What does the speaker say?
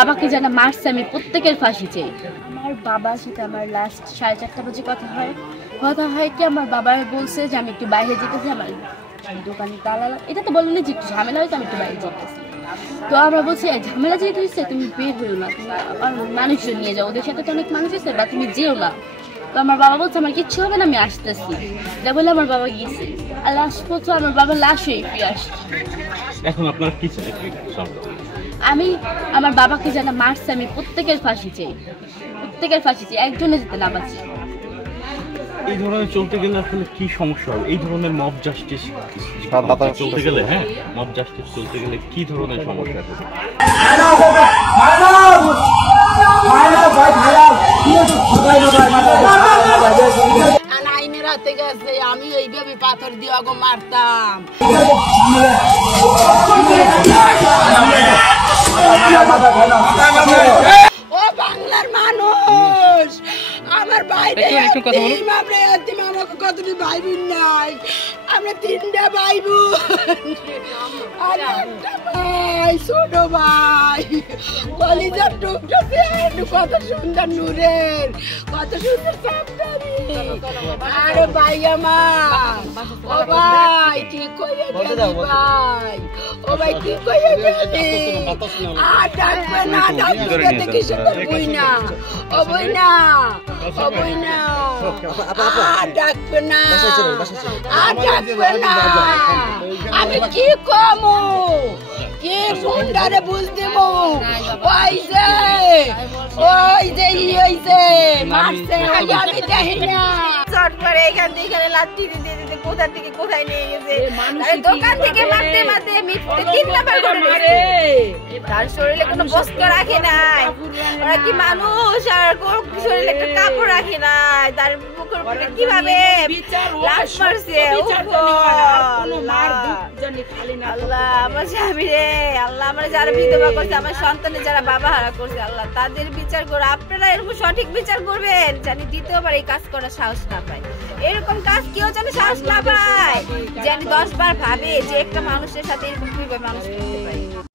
বাবাকে যারা মারছে আমি প্রত্যেকের ফাঁসি চাই। আমার বাবার সাথে আমার লাস্ট 4:30 বাজে কথা হয় কি আমার বাবা বলছে যে আমি একটু বাইরে যেতেছি, আমার দোকানে তালা, এটা তো বললেন যে একটু ঝামেলা হয়েছে আমি একটু বাইরে যেতেছি। তো আমরা বলছি ঝামেলা যেহেতু হয়েছে তুমি বের হইও না, মানুষজন নিয়ে যাও, ওদের সাথে তো অনেক মানুষ আছে, বা তুমি যেও না। তো আমার বাবা বলছে আমার কিচ্ছু হবে না, আমি আসতেছি। এটা বলে আমার বাবা গিয়েছে, আর লাস্ট পর্যন্ত আমার বাবার লাশ হয়ে ফিরে আসছে। এখন আপনার কি চাই? আমি আমার বাবাকে যারা মারছে আমি প্রত্যেকের ফাঁসি চাই, একজনে যেতে না বাঁচি। এই ধরনের চলতে গেলে আসলে কি সমস্যা হবে? এই ধরনের মব জাস্টিস চলতে গেলে, মব জাস্টিস চলতে গেলে কি ধরনের সমস্যা হবে? আইনের হাতে গেছে, আমি এইভাবে পাথর দিয়ে আগে মারতাম। ও বাংলার মানুষ, আমার বাইরে আমাকে কতটি ভাই বোন নাই, আমরা 3টা ভাই বোন আর একটা ভাই, ছোট ভাই, কলিজার টুকটা, কত সুন্দর নূরের, কত সুন্দর চামড়ারি। আরে ভাই আমার, ও ভাই ঠিক কইয়া গেলি ভাই, ও ভাই ঠিক কইয়া গেলি। আর ডাকবে না, ডাকবে দেখি সুন্দর বই না, ও বই না, ও বই না, আর ডাকবে না, আর ডাকবে না। আমি কি কমু, কি মুন্ডারে বুঝ দিব? ওই যে মারছে, আমি দেখি না। চট করে এখান থেকে লাঠি দিতে দিতে কোথা থেকে কোথায় নিয়ে গেছে, দোকান থেকে মারতে মারতে 3 নাম্বার করে মারে। তার শরীরে কোনো বস্ত্র রাখে নাই, ওরা কি মানুষ? আর শরীরে একটা কাপড় রাখে নাই, তার মুখের উপরে কিভাবে লাশ মারছে। আল্লাহ আমার স্বামী রে, আল্লাহ আমার যারা বিধবা করছে, আমার সন্তানের যারা বাবা হারা করছে, আল্লাহ তাদের বিচার করে আপনারা এরকম সঠিক বিচার করবেন, জানি দ্বিতীয়বার এই কাজ করার সাহস না পায়। এরকম কাজ কেউ যেন সাহস না পায়, জানি 10 বার ভাবে যে একটা মানুষের সাথে এরকম কিভাবে মানুষ করতে পারে।